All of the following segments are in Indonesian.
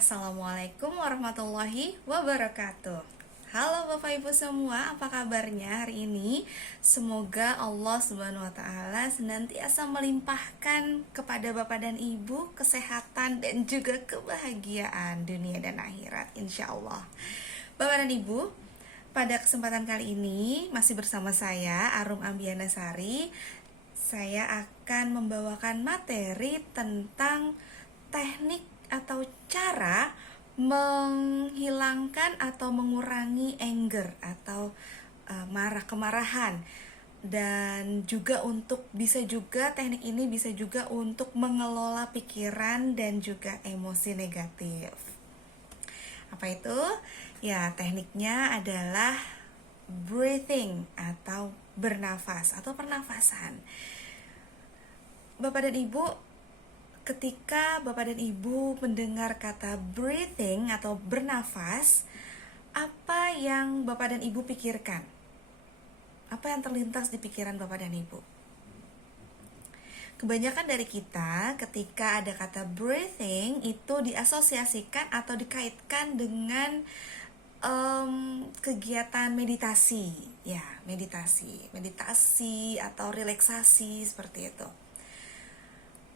Assalamualaikum warahmatullahi wabarakatuh. Halo Bapak Ibu semua, apa kabarnya hari ini? Semoga Allah Subhanahu wa taala senantiasa melimpahkan kepada Bapak dan Ibu kesehatan dan juga kebahagiaan dunia dan akhirat, insya Allah. Bapak dan Ibu, pada kesempatan kali ini masih bersama saya Arum Ambiana Sari. Saya akan membawakan materi tentang teknik atau cara menghilangkan atau mengurangi anger atau kemarahan, dan juga teknik ini bisa juga untuk mengelola pikiran dan juga emosi negatif. Apa itu? Ya, tekniknya adalah breathing atau bernafas atau pernafasan. Bapak dan Ibu, ketika Bapak dan Ibu mendengar kata breathing atau bernafas, apa yang Bapak dan Ibu pikirkan? Apa yang terlintas di pikiran Bapak dan Ibu? Kebanyakan dari kita ketika ada kata breathing itu diasosiasikan atau dikaitkan dengan kegiatan meditasi, ya, meditasi atau relaksasi seperti itu.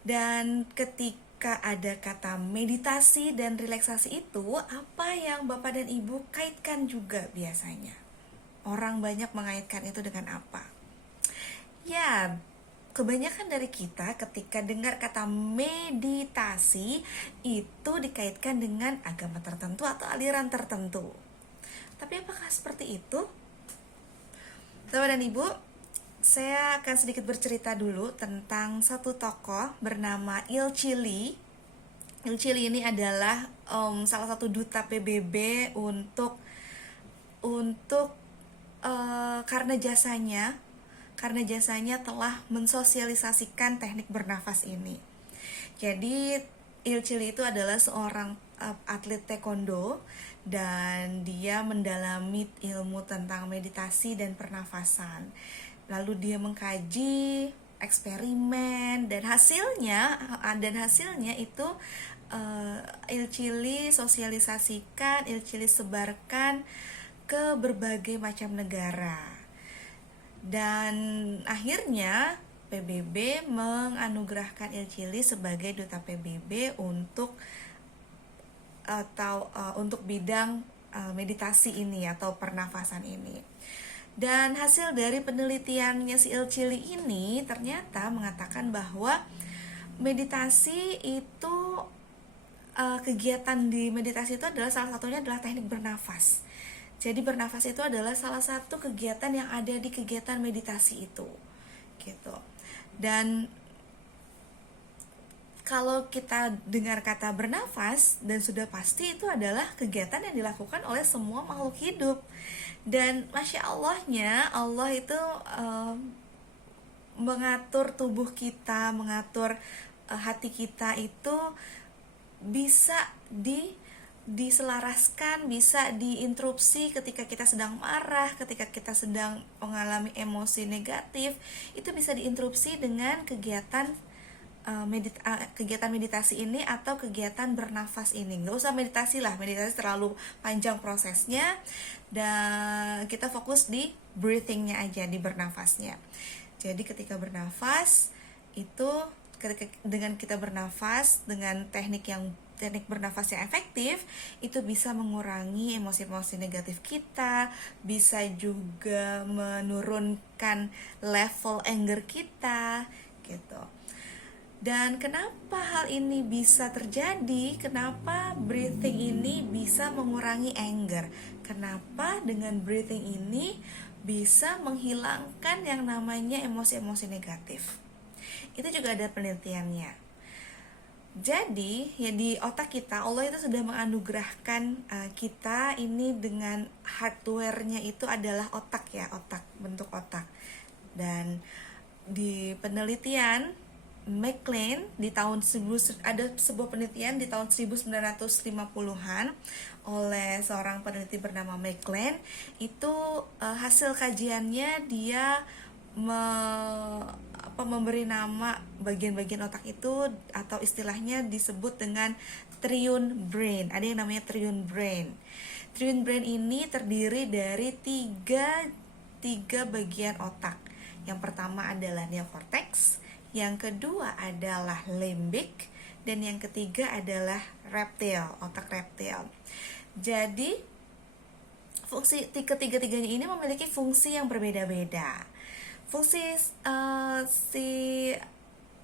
Dan ketika ada kata meditasi dan relaksasi itu, apa yang Bapak dan Ibu kaitkan juga biasanya? Orang banyak mengaitkan itu dengan apa? Ya, kebanyakan dari kita ketika dengar kata meditasi itu dikaitkan dengan agama tertentu atau aliran tertentu. Tapi apakah seperti itu? Bapak dan Ibu, saya akan sedikit bercerita dulu tentang satu tokoh bernama Il Chili. Il Chili ini adalah salah satu duta PBB untuk karena jasanya telah mensosialisasikan teknik bernafas ini. Jadi Il Chili itu adalah seorang atlet taekwondo, dan dia mendalami ilmu tentang meditasi dan pernafasan. Lalu dia mengkaji eksperimen, dan hasilnya itu Il Chili sosialisasikan, Il Chili sebarkan ke berbagai macam negara. Dan akhirnya PBB menganugerahkan Il Chili sebagai duta PBB untuk bidang meditasi ini atau pernafasan ini. Dan hasil dari penelitiannya si Il Chili ini ternyata mengatakan bahwa meditasi itu kegiatan di meditasi itu adalah salah satunya adalah teknik bernafas. Jadi bernafas itu adalah salah satu kegiatan yang ada di kegiatan meditasi itu, gitu. Dan kalau kita dengar kata bernafas, dan sudah pasti itu adalah kegiatan yang dilakukan oleh semua makhluk hidup. Dan Masya Allahnya, Allah itu mengatur tubuh kita, mengatur hati kita itu bisa diselaraskan, bisa diinterupsi ketika kita sedang marah, ketika kita sedang mengalami emosi negatif, itu bisa diinterupsi dengan kegiatan meditasi ini atau kegiatan bernafas ini. Nggak usah meditasi lah, meditasi terlalu panjang prosesnya, dan kita fokus di breathingnya aja, di bernafasnya. Jadi ketika bernafas itu, dengan kita bernafas dengan teknik bernafas yang efektif, itu bisa mengurangi emosi-emosi negatif kita, bisa juga menurunkan level anger kita, gitu. Dan kenapa hal ini bisa terjadi? Kenapa breathing ini bisa mengurangi anger? Kenapa dengan breathing ini bisa menghilangkan yang namanya emosi-emosi negatif? Itu juga ada penelitiannya. Jadi ya, di otak kita Allah itu sudah menganugerahkan kita ini dengan hardware-nya itu adalah otak, ya, bentuk otak. Dan di penelitian McLean ada sebuah penelitian di tahun 1950-an oleh seorang peneliti bernama McLean. Itu hasil kajiannya, dia memberi nama bagian-bagian otak itu, atau istilahnya disebut dengan triune brain. Ada yang namanya triune brain. Triune brain ini terdiri dari tiga bagian otak. Yang pertama adalah neocortex, yang kedua adalah limbik, dan yang ketiga adalah reptil, otak reptil. Jadi fungsi ketiga-tiganya ini memiliki fungsi yang berbeda-beda. Fungsi si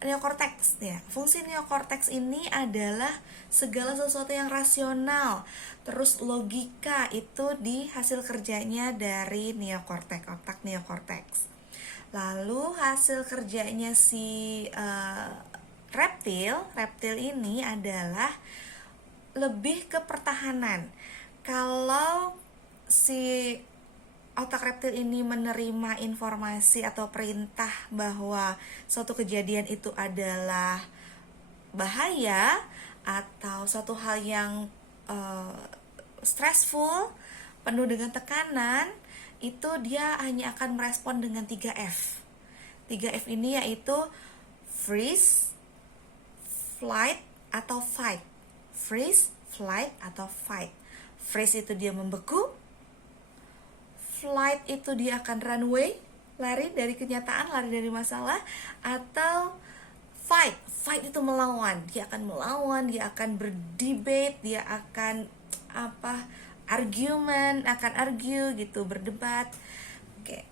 neocortex ya. Fungsi neocortex ini adalah segala sesuatu yang rasional. Terus logika itu di hasil kerjanya dari neocortex, otak neocortex. Lalu hasil kerjanya si reptil ini adalah lebih ke pertahanan. Kalau si otak reptil ini menerima informasi atau perintah bahwa suatu kejadian itu adalah bahaya atau suatu hal yang stressful, penuh dengan tekanan, itu dia hanya akan merespon dengan 3F. 3F ini yaitu freeze, flight, atau fight. Freeze, flight, atau fight. Freeze itu dia membeku, flight itu dia akan runway, lari dari kenyataan, lari dari masalah, atau fight itu melawan. Dia akan melawan, dia akan berdebate, dia akan argue gitu, berdebat. Oke.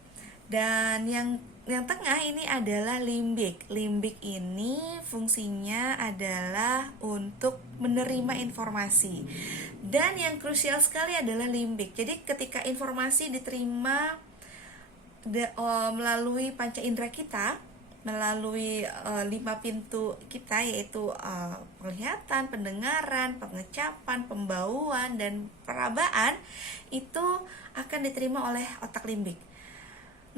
Dan yang tengah ini adalah limbik. Limbik ini fungsinya adalah untuk menerima informasi. Dan yang krusial sekali adalah limbik. Jadi ketika informasi diterima melalui panca indera kita, melalui 5 pintu kita, yaitu penglihatan, pendengaran, pengecapan, pembauan, dan perabaan, itu akan diterima oleh otak limbik.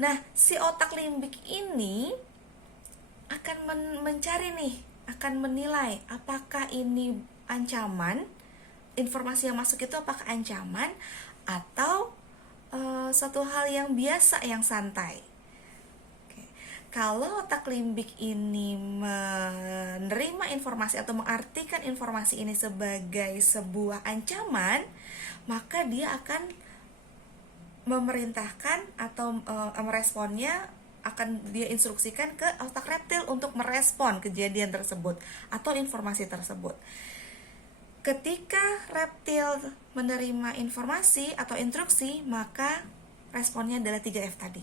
Nah, si otak limbik ini akan mencari nih, akan menilai apakah ini ancaman, informasi yang masuk itu apakah ancaman atau suatu hal yang biasa, yang santai. Oke. Kalau otak limbik ini menerima informasi atau mengartikan informasi ini sebagai sebuah ancaman, maka dia akan memerintahkan atau meresponnya, akan dia instruksikan ke otak reptil untuk merespon kejadian tersebut atau informasi tersebut. Ketika reptil menerima informasi atau instruksi, maka responnya adalah 3F tadi.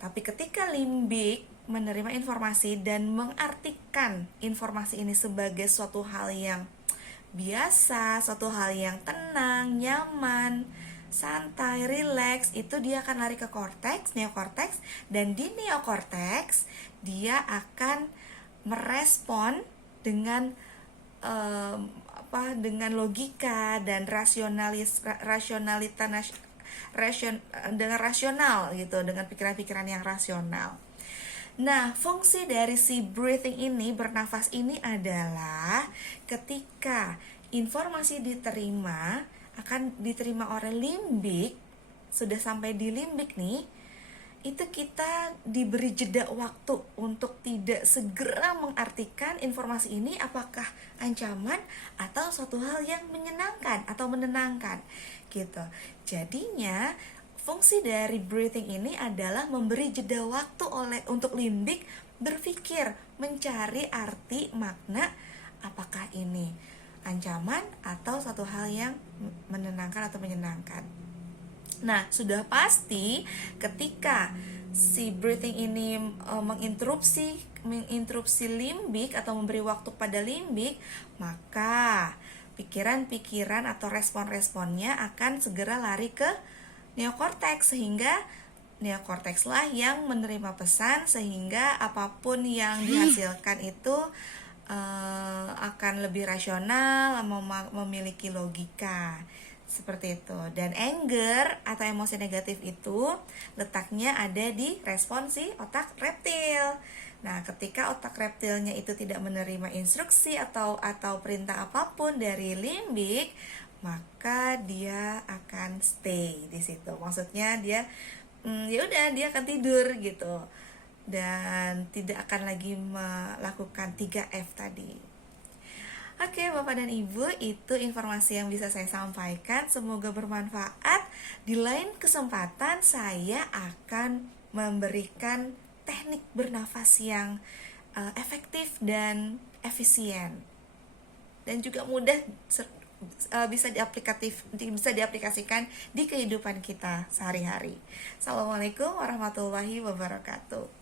Tapi ketika limbik menerima informasi dan mengartikan informasi ini sebagai suatu hal yang biasa, suatu hal yang tenang, nyaman, santai, relax, itu dia akan lari ke korteks, neokorteks, dan di neokorteks dia akan merespon dengan dengan logika dan dengan rasional gitu, dengan pikiran-pikiran yang rasional. Nah, fungsi dari si breathing ini, bernafas ini adalah ketika informasi diterima, akan diterima oleh limbik, sudah sampai di limbik nih, itu kita diberi jeda waktu untuk tidak segera mengartikan informasi ini apakah ancaman atau suatu hal yang menyenangkan atau menenangkan gitu. Jadinya fungsi dari breathing ini adalah memberi jeda waktu untuk limbik berpikir, mencari arti makna apakah ini ancaman atau satu hal yang menenangkan atau menyenangkan. Nah, sudah pasti ketika si breathing ini menginterupsi limbik atau memberi waktu pada limbik, maka pikiran-pikiran atau respon-responnya akan segera lari ke neokorteks, sehingga neokorteks lah yang menerima pesan, sehingga apapun yang dihasilkan itu akan lebih rasional, memiliki logika, seperti itu. Dan anger atau emosi negatif itu letaknya ada di respon si otak reptil. Nah, ketika otak reptilnya itu tidak menerima instruksi atau perintah apapun dari limbik, maka dia akan stay di situ. Maksudnya dia ya udah dia akan tidur gitu dan tidak akan lagi melakukan 3F tadi. Oke, Bapak dan Ibu, itu informasi yang bisa saya sampaikan. Semoga bermanfaat. Di lain kesempatan saya akan memberikan teknik bernafas yang efektif dan efisien dan juga mudah bisa diaplikasikan di kehidupan kita sehari-hari. Assalamualaikum warahmatullahi wabarakatuh.